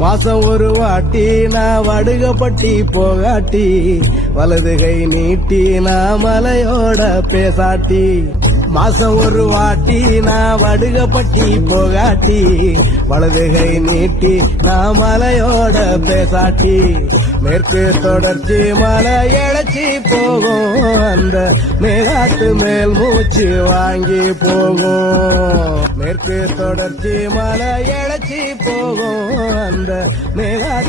மாசம் ஒரு வாட்டி நான் வடுகப்பட்டி போகாட்டி வலது கை நீட்டி நான் மலையோட பேசாட்டி மாசம் ஒரு வாட்டி நான் வடுகப்பட்டி போகாட்டி வலது கை நீட்டி நான் மலையோட பேசாட்டி மேற்கு தொடர்ச்சி மலை இழைச்சி போகும் அந்த மேகாட்டு மேல் மூச்சு வாங்கி போகும் மேற்கு தொடர்ச்சி மலை இழைச்சி போகும் அந்த மேகாட்டு